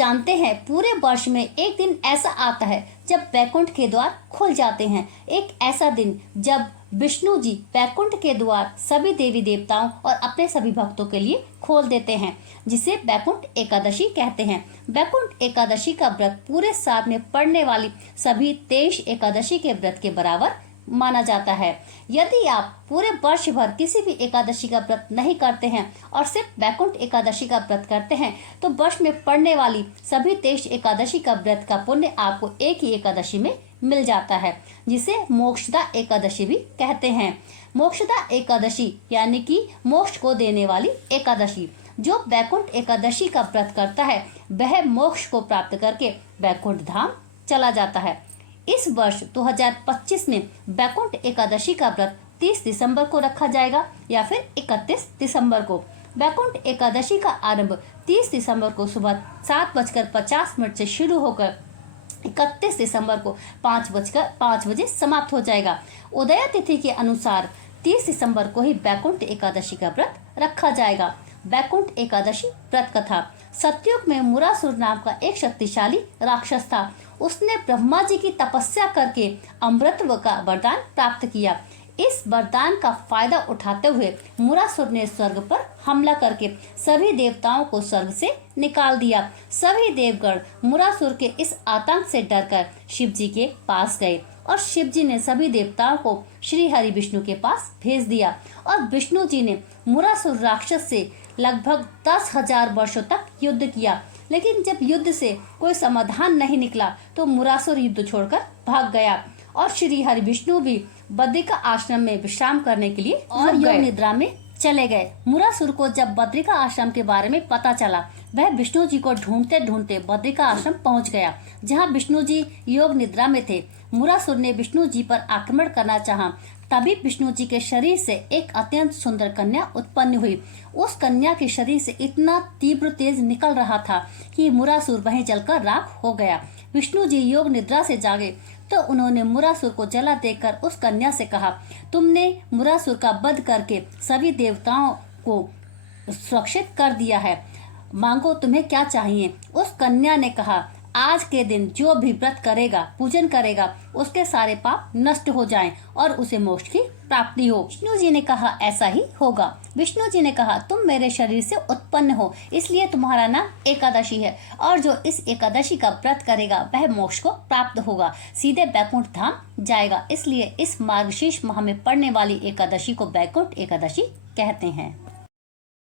जानते हैं पूरे वर्ष में एक दिन ऐसा आता है जब वैकुंठ के द्वार खुल जाते हैं। एक ऐसा दिन जब विष्णु जी वैकुंठ के द्वार सभी देवी देवताओं और अपने सभी भक्तों के लिए खोल देते हैं, जिसे वैकुंठ एकादशी कहते हैं। वैकुंठ एकादशी का व्रत पूरे साल में पड़ने वाली सभी 23 एकादशी के व्रत के बराबर माना जाता है। यदि आप पूरे वर्ष भर किसी भी एकादशी का व्रत नहीं करते हैं और सिर्फ वैकुंठ एकादशी का व्रत करते हैं तो वर्ष में पड़ने वाली सभी 23 एकादशी का व्रत का पुण्य आपको एक ही एकादशी में मिल जाता है, जिसे मोक्षदा एकादशी भी कहते हैं। मोक्षदा एकादशी यानी कि मोक्ष को देने वाली एकादशी। जो वैकुंठ एकादशी का व्रत करता है वह मोक्ष को प्राप्त करके वैकुंठ धाम चला जाता है। इस वर्ष 2025 में वैकुंठ एकादशी का व्रत 30 दिसंबर को रखा जाएगा या फिर 31 दिसंबर को। वैकुंठ एकादशी का आरंभ 30 दिसंबर को सुबह 7:50 से शुरू होकर 31 दिसंबर को 5 बजे समाप्त हो जाएगा। उदय तिथि के अनुसार 30 दिसंबर को ही वैकुंठ एकादशी का व्रत रखा जाएगा। वैकुंठ एकादशी व्रत कथा। सतयुग में मुरासुर नाम का एक शक्तिशाली राक्षस था। उसने ब्रह्मा जी की तपस्या करके अमृतत्व का वरदान प्राप्त किया। इस वरदान का फायदा उठाते हुए मुरासुर ने स्वर्ग पर हमला करके सभी देवताओं को स्वर्ग से निकाल दिया। सभी देवगण मुरासुर के इस आतंक से डरकर शिव जी के पास गए और शिव जी ने सभी देवताओं को श्री हरि विष्णु के पास भेज दिया और विष्णु जी ने मुरासुर राक्षस से लगभग 10,000 वर्षों तक युद्ध किया। लेकिन जब युद्ध से कोई समाधान नहीं निकला तो मुरासुर युद्ध छोड़कर भाग गया और श्री हरि विष्णु भी बद्रिका आश्रम में विश्राम करने के लिए और योग निद्रा में चले गए। मुरासुर को जब बद्रिका आश्रम के बारे में पता चला वह विष्णु जी को ढूंढते ढूंढते बद्रिका आश्रम पहुंच गया, जहां विष्णु जी योग निद्रा में थे। मुरासुर ने विष्णु जी पर आक्रमण करना चाहा, तभी विष्णु जी के शरीर से एक अत्यंत सुंदर कन्या उत्पन्न हुई। उस कन्या के शरीर से इतना तीव्र तेज निकल रहा था कि मुरासुर वहीं जलकर राख हो गया। विष्णु जी योग निद्रा से जागे तो उन्होंने मुरासुर को जला देखकर उस कन्या से कहा, तुमने मुरासुर का वध करके सभी देवताओं को सुरक्षित कर दिया है, मांगो तुम्हें क्या चाहिए। उस कन्या ने कहा, आज के दिन जो भी व्रत करेगा, पूजन करेगा, उसके सारे पाप नष्ट हो जाएं और उसे मोक्ष की प्राप्ति हो। विष्णु जी ने कहा, ऐसा ही होगा। विष्णु जी ने कहा, तुम मेरे शरीर से उत्पन्न हो, इसलिए तुम्हारा नाम एकादशी है और जो इस एकादशी का व्रत करेगा वह मोक्ष को प्राप्त होगा, सीधे वैकुंठ धाम जाएगा। इसलिए इस मार्गशीर्ष माह में पड़ने वाली एकादशी को वैकुंठ एकादशी कहते हैं।